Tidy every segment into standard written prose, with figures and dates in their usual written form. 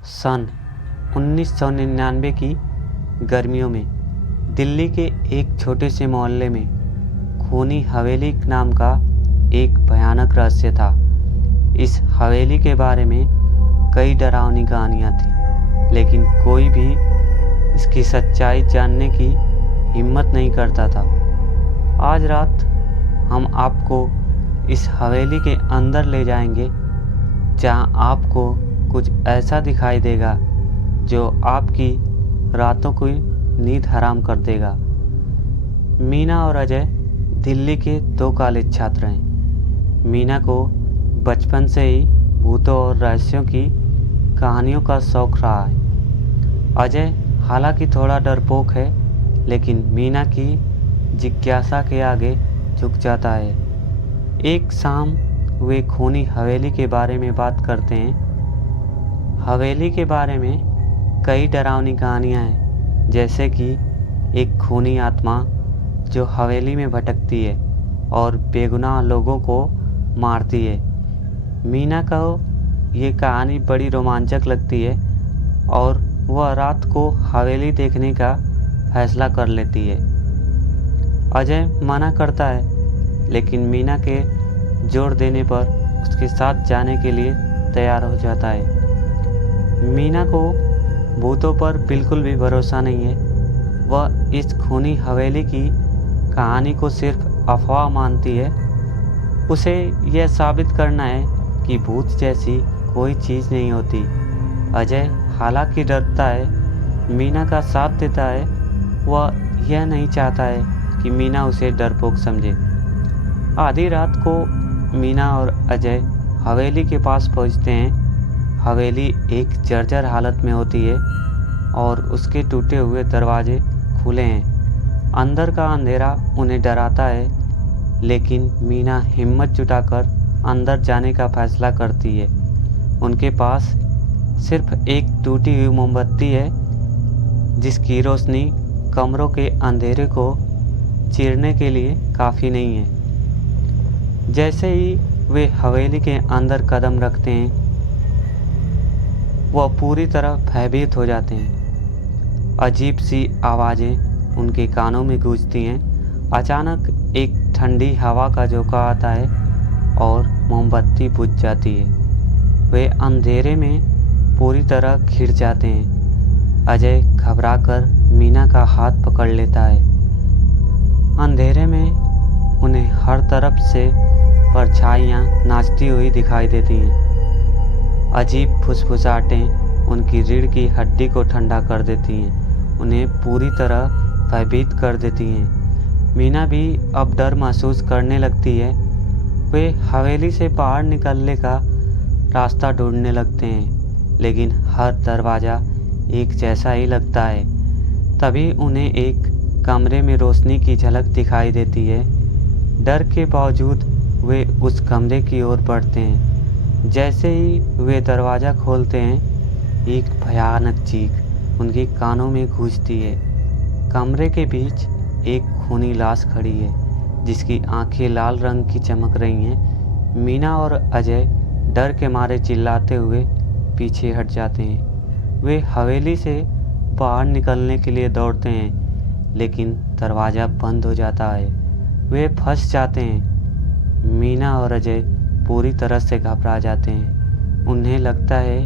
सन 1999 की गर्मियों में दिल्ली के एक छोटे से मोहल्ले में खूनी हवेली नाम का एक भयानक रहस्य था। इस हवेली के बारे में कई डरावनी कहानियाँ थीं, लेकिन कोई भी इसकी सच्चाई जानने की हिम्मत नहीं करता था। आज रात हम आपको इस हवेली के अंदर ले जाएंगे, जहां आपको कुछ ऐसा दिखाई देगा जो आपकी रातों की नींद हराम कर देगा। मीना और अजय दिल्ली के 2 कॉलेज छात्र हैं। मीना को बचपन से ही भूतों और रहस्यों की कहानियों का शौक रहा है। अजय हालांकि थोड़ा डरपोक है, लेकिन मीना की जिज्ञासा के आगे झुक जाता है। एक शाम वे खूनी हवेली के बारे में बात करते हैं। हवेली के बारे में कई डरावनी कहानियां हैं, जैसे कि एक खूनी आत्मा जो हवेली में भटकती है और बेगुनाह लोगों को मारती है। मीना को ये कहानी बड़ी रोमांचक लगती है और वह रात को हवेली देखने का फैसला कर लेती है। अजय मना करता है, लेकिन मीना के जोर देने पर उसके साथ जाने के लिए तैयार हो जाता है। मीना को भूतों पर बिल्कुल भी भरोसा नहीं है। वह इस खूनी हवेली की कहानी को सिर्फ अफवाह मानती है। उसे यह साबित करना है कि भूत जैसी कोई चीज़ नहीं होती। अजय हालांकि डरता है, मीना का साथ देता है। वह यह नहीं चाहता है कि मीना उसे डरपोक समझे। आधी रात को मीना और अजय हवेली के पास पहुंचते हैं। हवेली एक जर्जर हालत में होती है और उसके टूटे हुए दरवाजे खुले हैं। अंदर का अंधेरा उन्हें डराता है, लेकिन मीना हिम्मत जुटाकर अंदर जाने का फैसला करती है। उनके पास सिर्फ एक टूटी हुई मोमबत्ती है, जिसकी रोशनी कमरों के अंधेरे को चीरने के लिए काफ़ी नहीं है। जैसे ही वे हवेली के अंदर कदम रखते हैं, वह पूरी तरह भयभीत हो जाते हैं। अजीब सी आवाज़ें उनके कानों में गूंजती हैं। अचानक एक ठंडी हवा का झोंका आता है और मोमबत्ती बुझ जाती है। वे अंधेरे में पूरी तरह घिर जाते हैं। अजय घबराकर मीना का हाथ पकड़ लेता है। अंधेरे में उन्हें हर तरफ से परछाइयाँ नाचती हुई दिखाई देती हैं। अजीब फुसफुसाहटें उनकी रीढ़ की हड्डी को ठंडा कर देती हैं, उन्हें पूरी तरह भयभीत कर देती हैं। मीना भी अब डर महसूस करने लगती है। वे हवेली से बाहर निकलने का रास्ता ढूंढने लगते हैं, लेकिन हर दरवाज़ा एक जैसा ही लगता है। तभी उन्हें एक कमरे में रोशनी की झलक दिखाई देती है। डर के बावजूद वे उस कमरे की ओर बढ़ते हैं। जैसे ही वे दरवाज़ा खोलते हैं, एक भयानक चीख उनके कानों में गूंजती है। कमरे के बीच एक खूनी लाश खड़ी है, जिसकी आंखें लाल रंग की चमक रही हैं। मीना और अजय डर के मारे चिल्लाते हुए पीछे हट जाते हैं। वे हवेली से बाहर निकलने के लिए दौड़ते हैं, लेकिन दरवाज़ा बंद हो जाता है। वे फंस जाते हैं। मीना और अजय पूरी तरह से घबरा जाते हैं। उन्हें लगता है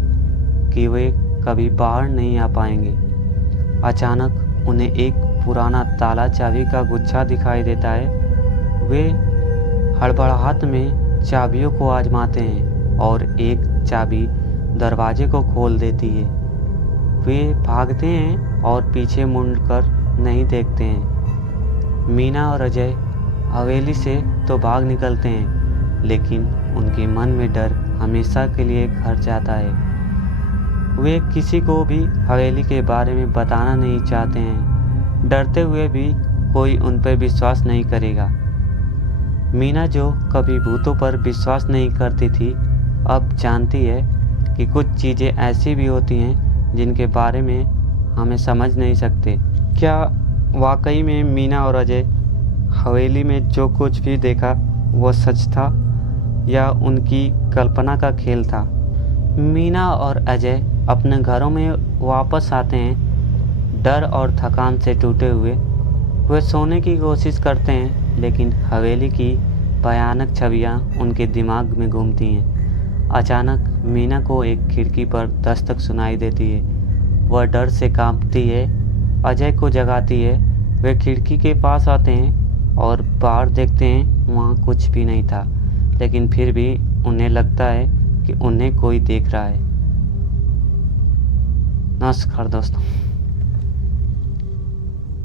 कि वे कभी बाहर नहीं आ पाएंगे। अचानक उन्हें एक पुराना ताला चाबी का गुच्छा दिखाई देता है। वे हड़बड़ाहट में चाबियों को आजमाते हैं और एक चाबी दरवाजे को खोल देती है। वे भागते हैं और पीछे मुड़कर नहीं देखते हैं। मीना और अजय हवेली से तो भाग निकलते हैं, लेकिन उनके मन में डर हमेशा के लिए घर जाता है। वे किसी को भी हवेली के बारे में बताना नहीं चाहते हैं। डरते हुए भी कोई उन पर विश्वास नहीं करेगा। मीना, जो कभी भूतों पर विश्वास नहीं करती थी, अब जानती है कि कुछ चीज़ें ऐसी भी होती हैं जिनके बारे में हमें समझ नहीं सकते। क्या वाकई में मीना और अजय हवेली में जो कुछ भी देखा वो सच था या उनकी कल्पना का खेल था? मीना और अजय अपने घरों में वापस आते हैं डर और थकान से टूटे हुए। वे सोने की कोशिश करते हैं लेकिन हवेली की भयानक छवियां उनके दिमाग में घूमती हैं। अचानक मीना को एक खिड़की पर दस्तक सुनाई देती है। वह डर से कांपती है, अजय को जगाती है। वे खिड़की के पास आते हैं और बाहर देखते हैं, वहाँ कुछ भी नहीं था, लेकिन फिर भी उन्हें लगता है कि उन्हें कोई देख रहा है। नमस्कार दोस्तों।